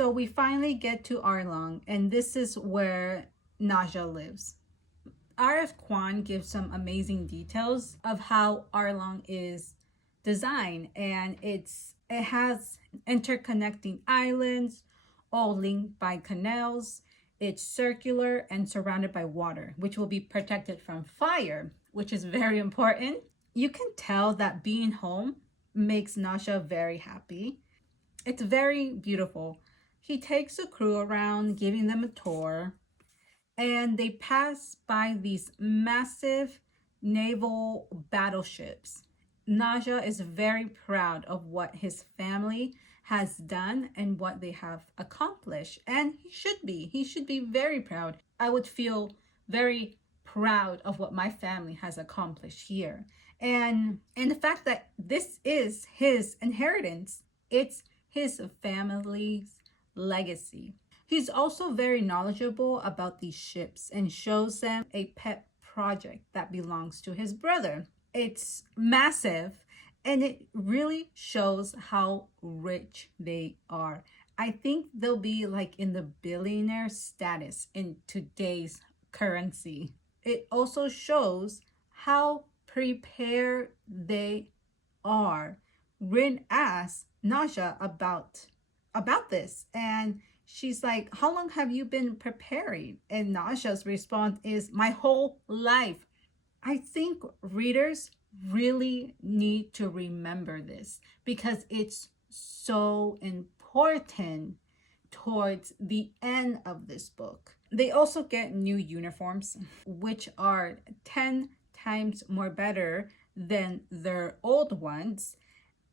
So we finally get to Arlon, and this is where Nezha lives. R.F. Kwan gives some amazing details of how Arlon is designed, and it has interconnecting islands, all linked by canals. It's circular and surrounded by water, which will be protected from fire, which is very important. You can tell that being home makes Nezha very happy. It's very beautiful. He takes the crew around, giving them a tour, and they pass by these massive naval battleships. Nezha is very proud of what his family has done and what they have accomplished, and he should be. He should be very proud. I would feel very proud of what my family has accomplished here. And the fact that this is his inheritance, it's his family's legacy. He's also very knowledgeable about these ships and shows them a pet project that belongs to his brother. It's massive, and it really shows how rich they are. I think they'll be like in the billionaire status in today's currency. It also shows how prepared they are. Rin asks Nezha about this, and she's like, how long have you been preparing? And Nezha's response is, my whole life. I think readers really need to remember this because it's so important towards the end of this book. They also get new uniforms, which are 10 times more better than their old ones.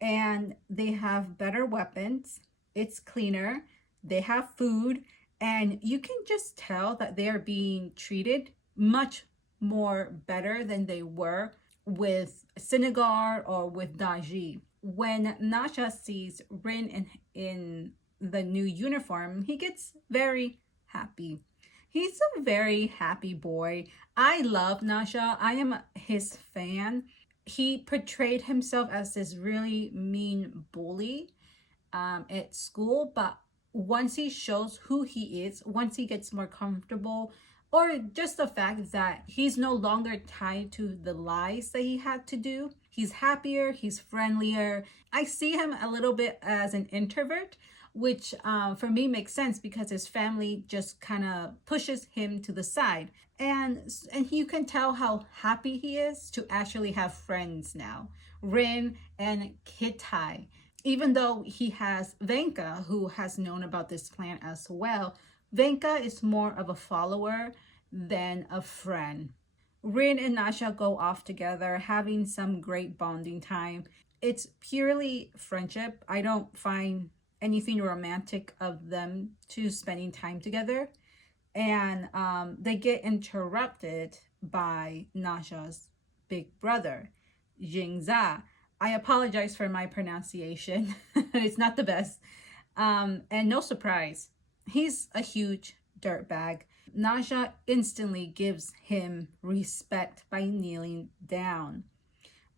And they have better weapons. It's cleaner. They have food. And you can just tell that they are being treated much more better than they were with Sinagar or with Daji. When Nezha sees Rin in the new uniform, he gets very happy. He's a very happy boy. I love Nezha. I am his fan. He portrayed himself as this really mean bully at school, but once he shows who he is, once he gets more comfortable, or just the fact that he's no longer tied to the lies that he had to do, he's happier, he's friendlier. I see him a little bit as an introvert, which for me makes sense because his family just kind of pushes him to the side. And you can tell how happy he is to actually have friends now. Rin and Kitai. Even though he has Venka, who has known about this plan as well, Venka is more of a follower than a friend. Rin and Nezha go off together, having some great bonding time. It's purely friendship. I don't find anything romantic of them two spending time together. And they get interrupted by Nezha's big brother, Jingzah. I apologize for my pronunciation. It's not the best. And no surprise, he's a huge dirtbag. Nezha instantly gives him respect by kneeling down.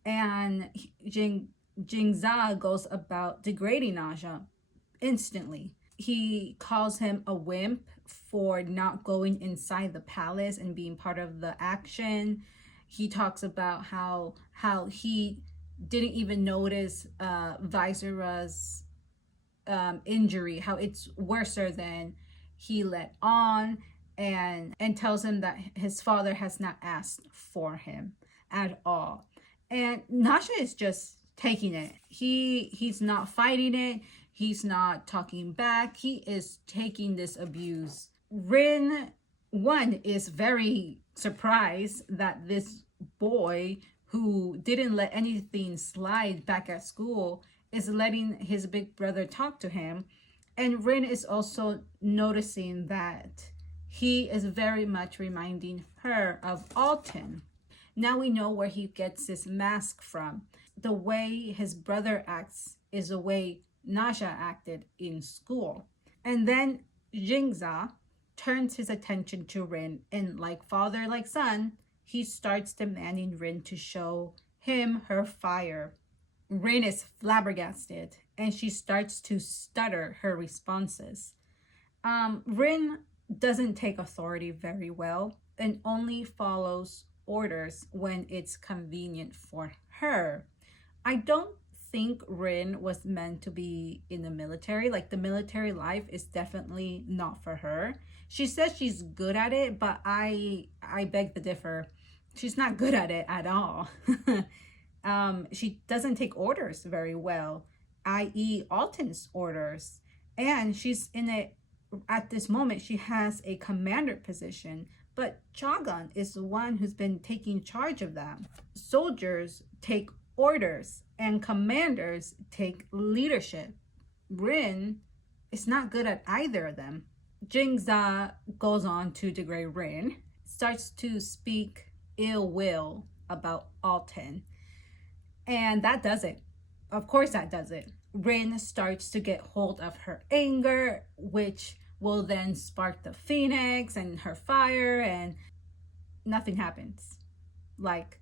And Jingzah goes about degrading Nezha instantly. He calls him a wimp for not going inside the palace and being part of the action. He talks about how he didn't even notice Viceroy's injury, how it's worse than he let on, and tells him that his father has not asked for him at all. And Nezha is just taking it. He's not fighting it. He's not talking back. He is taking this abuse. Rin, one, is very surprised that this boy who didn't let anything slide back at school is letting his big brother talk to him. And Rin is also noticing that he is very much reminding her of Alton. Now we know where he gets his mask from. The way his brother acts is the way Nezha acted in school. And then Jingzah turns his attention to Rin, and like father, like son, he starts demanding Rin to show him her fire. Rin is flabbergasted and she starts to stutter her responses. Rin doesn't take authority very well and only follows orders when it's convenient for her. I don't think Rin was meant to be in the military. Like, the military life is definitely not for her. She says she's good at it, but I beg to differ. She's not good at it at all. She doesn't take orders very well, i.e. Alton's orders. And she's in a at this moment she has a commander position, but Chagan is the one who's been taking charge of them. Soldiers take orders and commanders take leadership. Rin is not good at either of them. Jingzah goes on to degrade Rin, starts to speak ill will about Alton, and that does it. Of course that does it. Rin starts to get hold of her anger, which will then spark the phoenix and her fire, and nothing happens. Like,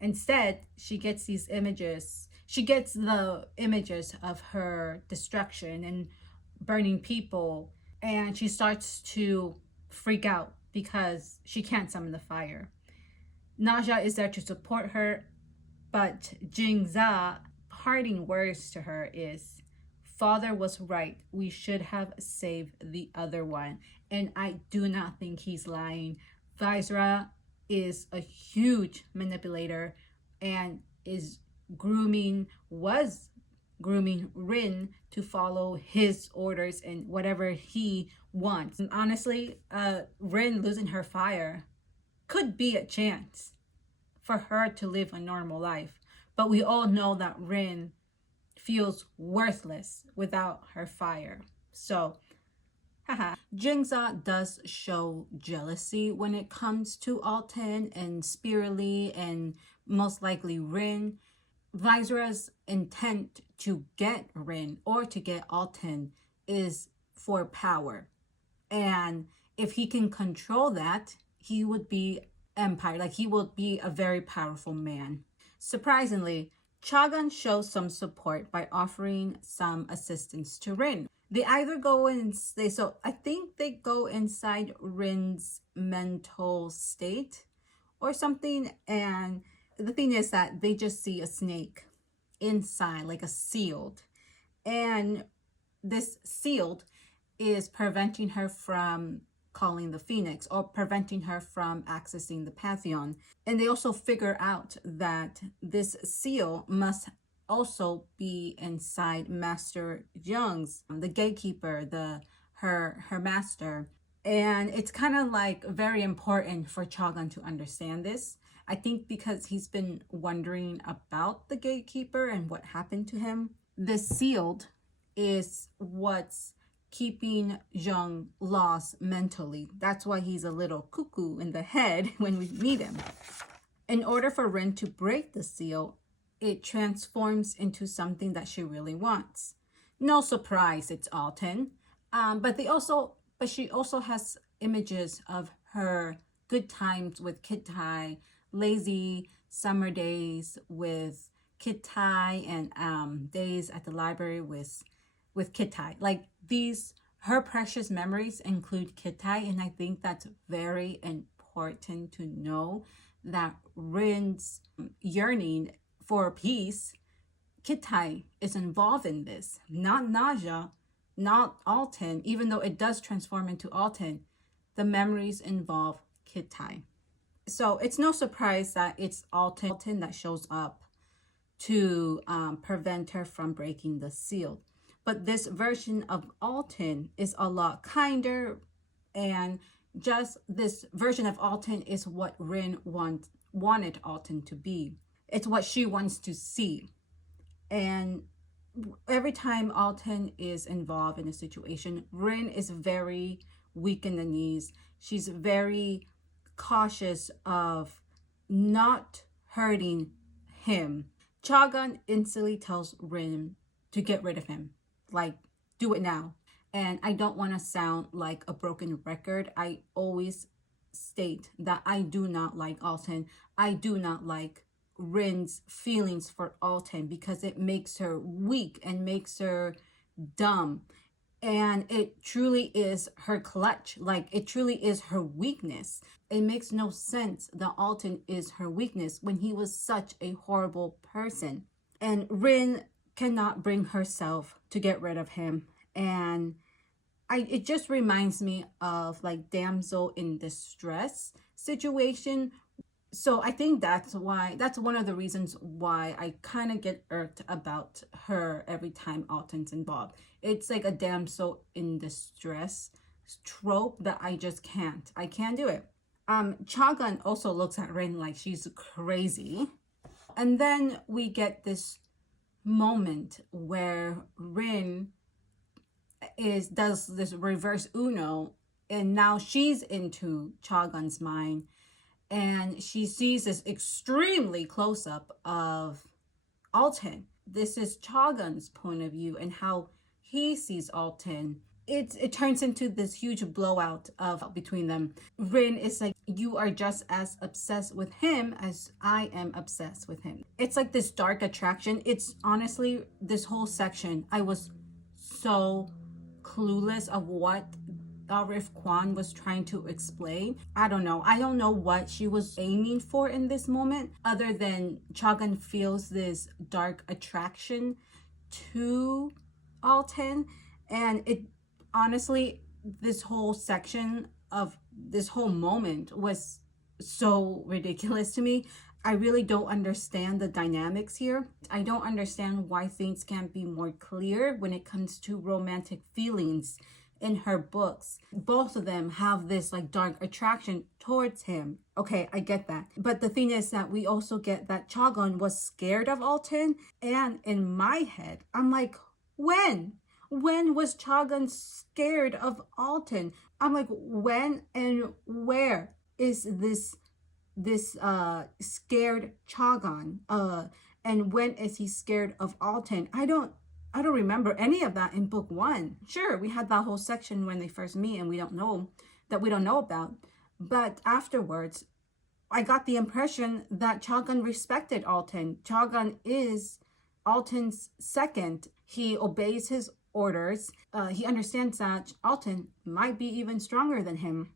instead, she gets these images. She gets the images of her destruction and burning people, and she starts to freak out because she can't summon the fire. Nezha is there to support her, but Jingzah parting words to her is, "Father was right. We should have saved the other one." And I do not think he's lying. Visera is a huge manipulator and was grooming Rin to follow his orders and whatever he wants. And honestly, Rin losing her fire could be a chance for her to live a normal life. But we all know that Rin feels worthless without her fire. So, haha. Jingzah does show jealousy when it comes to Alton and Spirally and most likely Rin. Visera's intent to get Rin or to get Alton is for power. And if he can control that, he would be empire. Like, he will be a very powerful man. Surprisingly, Chagan shows some support by offering some assistance to Rin. They either go and I think they go inside Rin's mental state or something, and the thing is that they just see a snake inside, like a sealed, and this sealed is preventing her from calling the phoenix or preventing her from accessing the pantheon. And they also figure out that this seal must also be inside Master Young's, the gatekeeper, her master. And it's kind of like very important for Chagan to understand this. I think because he's been wondering about the gatekeeper and what happened to him. This sealed is what's keeping Zheng lost mentally. That's why he's a little cuckoo in the head when we meet him. In order for Rin to break the seal, it transforms into something that she really wants. No surprise, it's Alton. But she also has images of her good times with Kittai, lazy summer days with Kittai, and days at the library with Kittai. Like, her precious memories include Kittai, and I think that's very important to know that Rin's yearning for peace, Kittai is involved in this, not Nezha, not Alton. Even though it does transform into Alton, the memories involve Kittai. So it's no surprise that it's Alton that shows up to prevent her from breaking the seal. But this version of Alton is a lot kinder, and just this version of Alton is what Rin wanted Alton to be. It's what she wants to see. And every time Alton is involved in a situation, Rin is very weak in the knees. She's very cautious of not hurting him. Chagan instantly tells Rin to get rid of him. Like, do it now. And I don't want to sound like a broken record. I always state that I do not like Alton. I do not like Rin's feelings for Alton because it makes her weak and makes her dumb. And it truly is her clutch. Like, it truly is her weakness. It makes no sense that Alton is her weakness when he was such a horrible person. And Rin cannot bring herself to get rid of him. And it just reminds me of like damsel in distress situation. So I think that's one of the reasons why I kind of get irked about her every time Alton's involved. It's like a damsel in distress trope that I can't do it. Chagan also looks at Rin like she's crazy. And then we get this moment where Rin does this reverse Uno, and now she's into Chagan's mind, and she sees this extremely close up of Alton. This is Chagan's point of view and how he sees Alton. It turns into this huge blowout of between them. Rin is like, you are just as obsessed with him as I am obsessed with him. It's like this dark attraction. It's honestly, this whole section, I was so clueless of what Arif Kwan was trying to explain. I don't know what she was aiming for in this moment, other than Chagan feels this dark attraction to Alton. And it honestly, this whole section of this whole moment was so ridiculous to me. I really don't understand the dynamics here. I don't understand why things can't be more clear when it comes to romantic feelings in her books. Both of them have this like dark attraction towards him. Okay, I get that. But the thing is that we also get that Chagan was scared of Alton. And in my head, I'm like, when? When was Chagan scared of Alton? I'm like, when and where is this scared Chagan? And when is he scared of Alton? I don't remember any of that in book one. Sure, we had that whole section when they first meet and we don't know about. But afterwards, I got the impression that Chagan respected Alton. Chagan is Alton's second. He obeys his orders. He understands that Alton might be even stronger than him,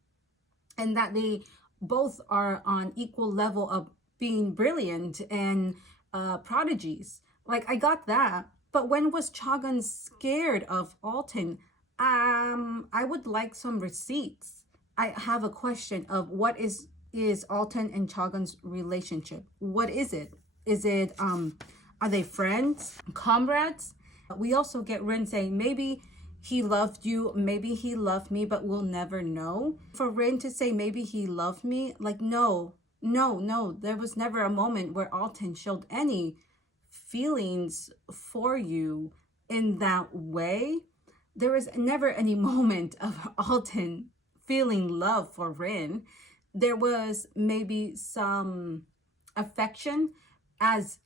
and that they both are on equal level of being brilliant and prodigies. Like, I got that. But when was Chagan scared of Alton? I would like some receipts. I have a question of what is Alton and Chagan's relationship? What is it? Is it are they friends, comrades? We also get Rin saying maybe he loved you, maybe he loved me, but we'll never know. For Rin to say maybe he loved me, like, no, there was never a moment where Alton showed any feelings for you in that way. There was never any moment of Alton feeling love for Rin. There was maybe some affection as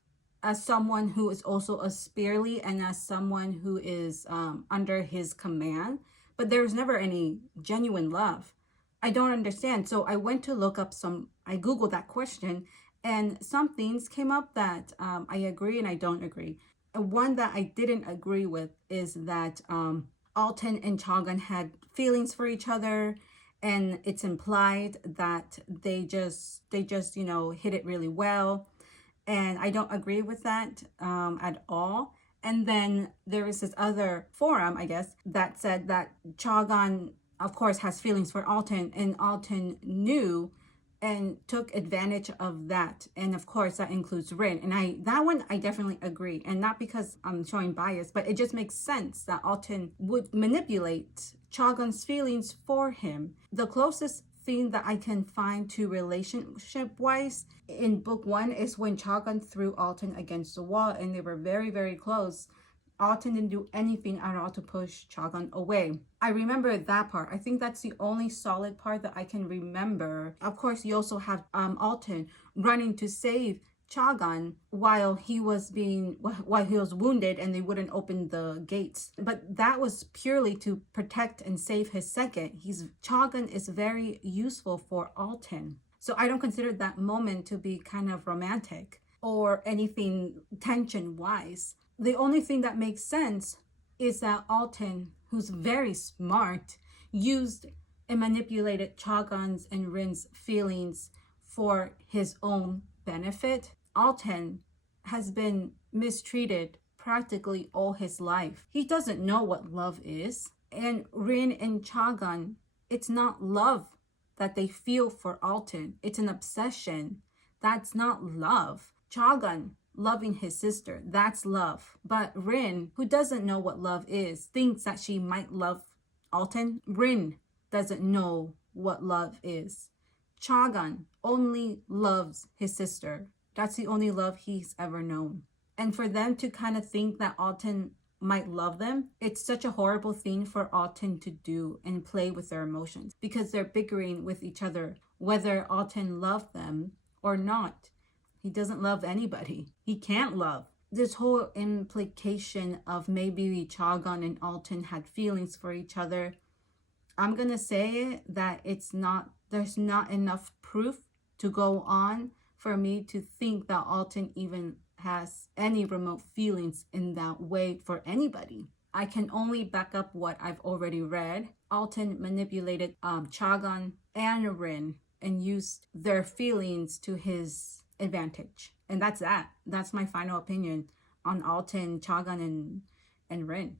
someone who is also a Spearly and as someone who is under his command, but there was never any genuine love. I don't understand. So I went to look up I Googled that question, and some things came up that I agree and I don't agree. And one that I didn't agree with is that Alton and Chagan had feelings for each other, and it's implied that they just hit it really well. And I don't agree with that at all. And then there is this other forum, I guess, that said that Chagan, of course, has feelings for Alton, and Alton knew and took advantage of that. And of course, that includes Rin. And that one, I definitely agree. And not because I'm showing bias, but it just makes sense that Alton would manipulate Chagan's feelings for him. The closest thing that I can find to relationship-wise in book one is when Chagan threw Alton against the wall, and they were very, very close. Alton didn't do anything at all to push Chagan away. I remember that part. I think that's the only solid part that I can remember. Of course, you also have Alton running to save Chagan while he was wounded and they wouldn't open the gates. But that was purely to protect and save his second. Chagan is very useful for Alton. So I don't consider that moment to be kind of romantic. or anything tension wise. The only thing that makes sense is that Alton, who's very smart, used and manipulated Chagan's and Rin's feelings for his own benefit. Alton has been mistreated practically all his life. He doesn't know what love is. And Rin and Chagan, it's not love that they feel for Alton. It's an obsession. That's not love. Chagan loving his sister, that's love. But Rin, who doesn't know what love is, thinks that she might love Alton. Rin doesn't know what love is. Chagan only loves his sister. That's the only love he's ever known. And for them to kind of think that Alton might love them, it's such a horrible thing for Alton to do and play with their emotions, because they're bickering with each other whether Alton loved them or not. He doesn't love anybody. He can't love. This whole implication of maybe Chagan and Alton had feelings for each other, I'm going to say that there's not enough proof to go on for me to think that Alton even has any remote feelings in that way for anybody. I can only back up what I've already read. Alton manipulated Chagan and Rin and used their feelings to his advantage. And that's that. That's my final opinion on Alton, Chagan, and Rin.